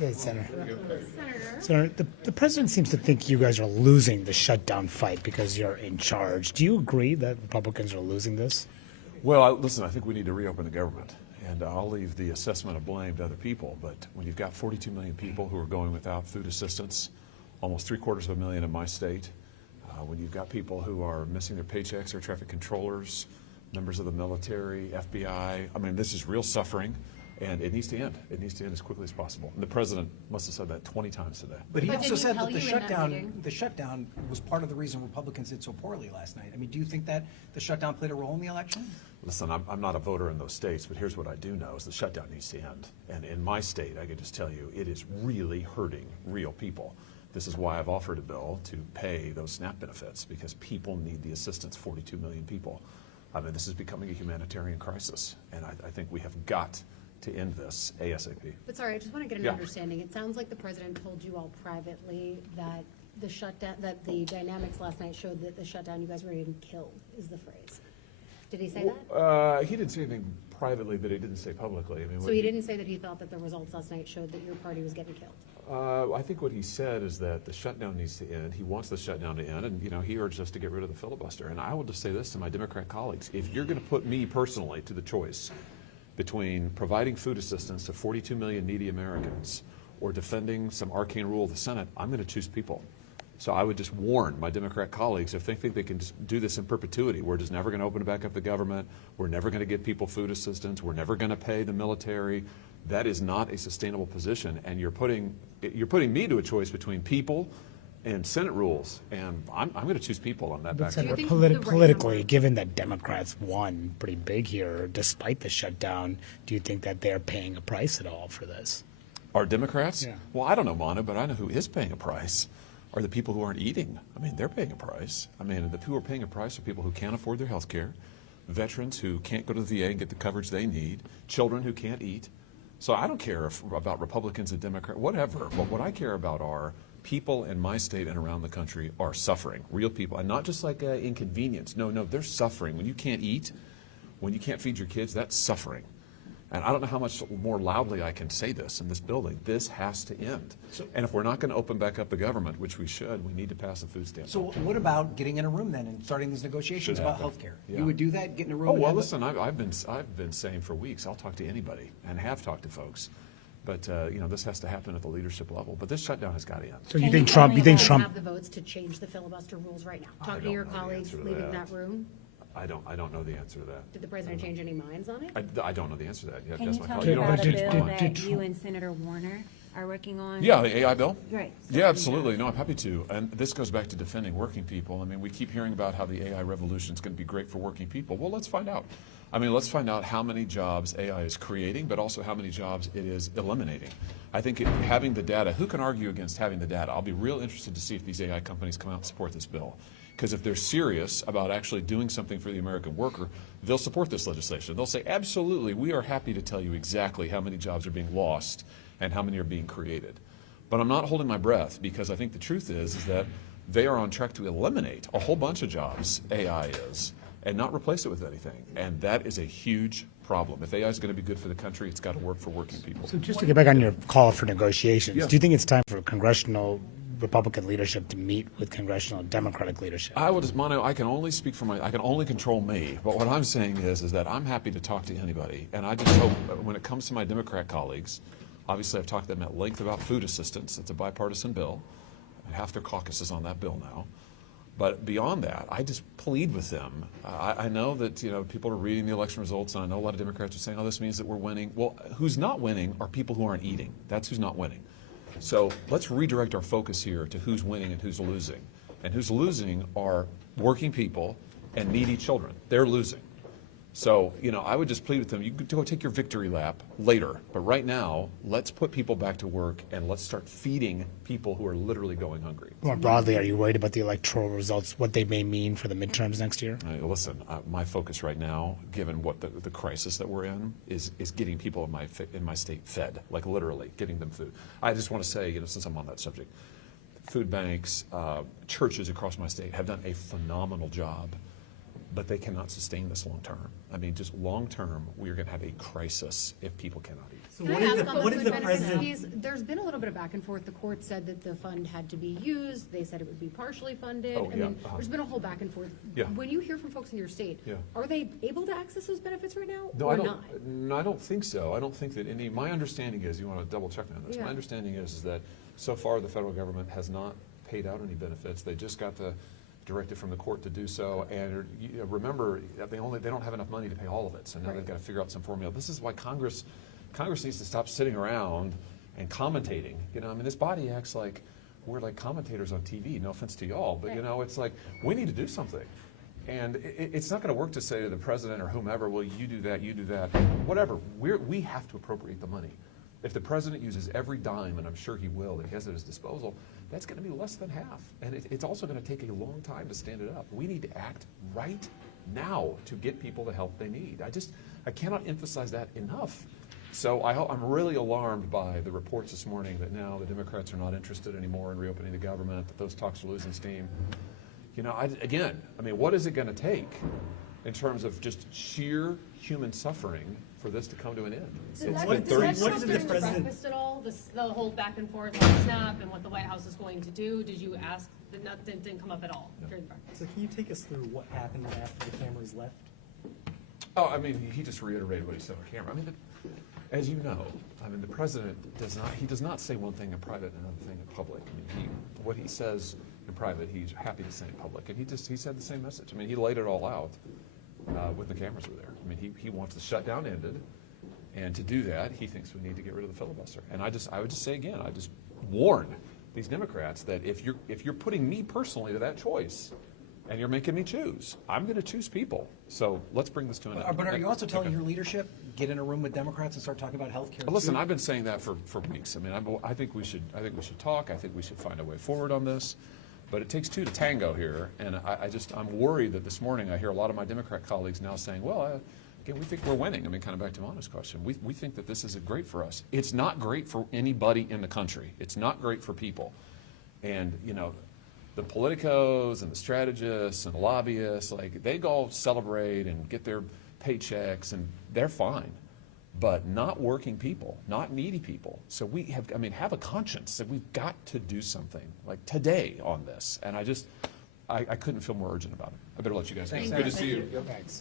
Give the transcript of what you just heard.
Yeah, Senator, the president seems to think you guys are losing the shutdown fight because you're in charge. Do you agree that Republicans are losing this? Well, listen, I think we need to reopen the government. And I'll leave the assessment of blame to other people. But when you've got 42 million people who are going without food assistance, almost 750,000 in my state, when you've got people who are missing their paychecks, air traffic controllers, members of the military, FBI, I mean, this is real suffering. And it needs to end. It needs to end as quickly as possible. And the president must have said that 20 times today. But he also said that the shutdown was part of the reason Republicans did so poorly last night. I mean, do you think that the shutdown played a role in the election? Listen, I'm not a voter in those states, but here's what I do know is the shutdown needs to end. And in my state, I can just tell you, it is really hurting real people. This is why I've offered a bill to pay those SNAP benefits, because people need the assistance, 42 million people. I mean, this is becoming a humanitarian crisis, and I think we have got to end this ASAP. But sorry, I just want to get an understanding. It sounds like the president told you all privately that the shutdown, that the dynamics last night showed that the shutdown, you guys were getting killed, is the phrase. Did he say that? He didn't say anything privately that he didn't say publicly. I mean, so he didn't say that he thought that the results last night showed that your party was getting killed? I think what he said is that the shutdown needs to end. He wants the shutdown to end, and he urged us to get rid of the filibuster. And I will just say this to my Democrat colleagues: if you're going to put me personally to the choice between providing food assistance to 42 million needy Americans or defending some arcane rule of the Senate, I'm going to choose people. So I would just warn my Democrat colleagues, if they think they can just do this in perpetuity, we're just never going to open back up the government, we're never going to get people food assistance, we're never going to pay the military, that is not a sustainable position. And you're putting me to a choice between people and Senate rules, and I'm going to choose people on that background. Senator, politically, given that Democrats won pretty big here, despite the shutdown, do you think that they're paying a price at all for this? Are Democrats? Yeah. Well, I don't know, Manu, but I know who is paying a price. Are the people who aren't eating. I mean, they're paying a price. I mean, the people who are paying a price are people who can't afford their health care, veterans who can't go to the VA and get the coverage they need, children who can't eat. So I don't care about Republicans and Democrats, whatever, but what I care about are people in my state and around the country are suffering, real people, and not just like inconvenience. No, they're suffering. When you can't eat, when you can't feed your kids, that's suffering. And I don't know how much more loudly I can say this in this building. This has to end. And if we're not going to open back up the government, which we should, we need to pass a food stamp. So what about getting in a room then and starting these negotiations about health care? Yeah. You would do that, get in a room? Oh, well, listen, I've been saying for weeks, I'll talk to anybody and have talked to folks. But, this has to happen at the leadership level. But this shutdown has got to end. So you think Trump have the votes to change the filibuster rules right now? Talk to your colleagues leaving that room. I don't know the answer to that. Did the president change any minds on it? I don't know the answer to that. Can you tell me me about a bill that you and Senator Warner are working on? Yeah, the AI bill? Right. Yeah, absolutely. No, I'm happy to. And this goes back to defending working people. I mean, we keep hearing about how the AI revolution is going to be great for working people. Well, let's find out. I mean, let's find out how many jobs AI is creating, but also how many jobs it is eliminating. I think having the data, who can argue against having the data? I'll be real interested to see if these AI companies come out and support this bill. Because if they're serious about actually doing something for the American worker, they'll support this legislation. They'll say, absolutely, we are happy to tell you exactly how many jobs are being lost and how many are being created. But I'm not holding my breath, because I think the truth is that they are on track to eliminate a whole bunch of jobs, AI is, and not replace it with anything. And that is a huge problem. If AI is going to be good for the country, it's got to work for working people. So just to get back on your call for negotiations, Yeah. do you think it's time for congressional Republican leadership to meet with congressional Democratic leadership? I will just, Manu, I can only speak for I can only control me. But what I'm saying is that I'm happy to talk to anybody. And I just hope when it comes to my Democrat colleagues, obviously I've talked to them at length about food assistance. It's a bipartisan bill. Half their caucus is on that bill now. But beyond that, I just plead with them. I know that people are reading the election results, and I know a lot of Democrats are saying, oh, this means that we're winning. Well, who's not winning are people who aren't eating. That's who's not winning. So let's redirect our focus here to who's winning and who's losing. And who's losing are working people and needy children. They're losing. So, I would just plead with them, you can go take your victory lap later. But right now, let's put people back to work and let's start feeding people who are literally going hungry. More broadly, are you worried about the electoral results, what they may mean for the midterms next year? Listen, my focus right now, given what the crisis that we're in, is getting people in my state fed, like literally getting them food. I just want to say, since I'm on that subject, food banks, churches across my state have done a phenomenal job but they cannot sustain this long term. I mean, just long term, we are going to have a crisis if people cannot eat. So Can I what is ask the, on what the is food the benefits president? piece? There's been a little bit of back and forth. The court said that the fund had to be used. They said it would be partially funded. Oh, I yeah, mean, there's been a whole back and forth. Yeah. When you hear from folks in your state, Yeah. are they able to access those benefits right now No, or I don't. not? No, I don't think so. I don't think that any. My understanding is, you want to double check me on this. Yeah. My understanding is that so far the federal government has not paid out any benefits. They just got the directive from the court to do so. And remember, they don't have enough money to pay all of it. So now Right. they've got to figure out some formula. This is why Congress needs to stop sitting around and commentating. You know, I mean, this body acts like we're like commentators on TV. No offense to y'all, but you know, it's like we need to do something. And it's not going to work to say to the president or whomever, well, you do that, whatever. We have to appropriate the money. If the president uses every dime, and I'm sure he will, that he has at his disposal, that's going to be less than half. And it's also going to take a long time to stand it up. We need to act right now to get people the help they need. I cannot emphasize that enough. So I'm really alarmed by the reports this morning that now the Democrats are not interested anymore in reopening the government, that those talks are losing steam. You know, I mean, what is it going to take in terms of just sheer human suffering for this to come to an end? So Did that what- did so that what come is the during president- Breakfast at all, the whole back and forth on SNAP and what the White House is going to do? Did you ask, that didn't come up at all during the breakfast? So can you take us through what happened after the cameras left? Oh, I mean, he just reiterated what he said on camera. I mean, as you know, I mean, the president does not say one thing in private and another thing in public. I mean, what he says in private, he's happy to say in public. And he said the same message. I mean, he laid it all out when the cameras were there. I mean, he wants the shutdown ended. And to do that, he thinks we need to get rid of the filibuster. And I would just say again, I just warn these Democrats that if you're putting me personally to that choice, and you're making me choose, I'm going to choose people. So let's bring this to an end. But are you also telling Okay. your leadership, get in a room with Democrats and start talking about health care? Listen, I've been saying that for weeks. I mean, I think we should talk. I think we should find a way forward on this. But it takes two to tango here, and I'm worried that this morning I hear a lot of my Democrat colleagues now saying, well, again, we think we're winning. I mean, kind of back to Mana's question. We think that this is great for us. It's not great for anybody in the country. It's not great for people. And, you know, the politicos and the strategists and the lobbyists, like, they go celebrate and get their paychecks, and they're fine. But not working people, not needy people. So have a conscience that we've got to do something, like today on this. And I couldn't feel more urgent about it. I better let you guys go. Thanks, Good to Zach. see you. Thanks.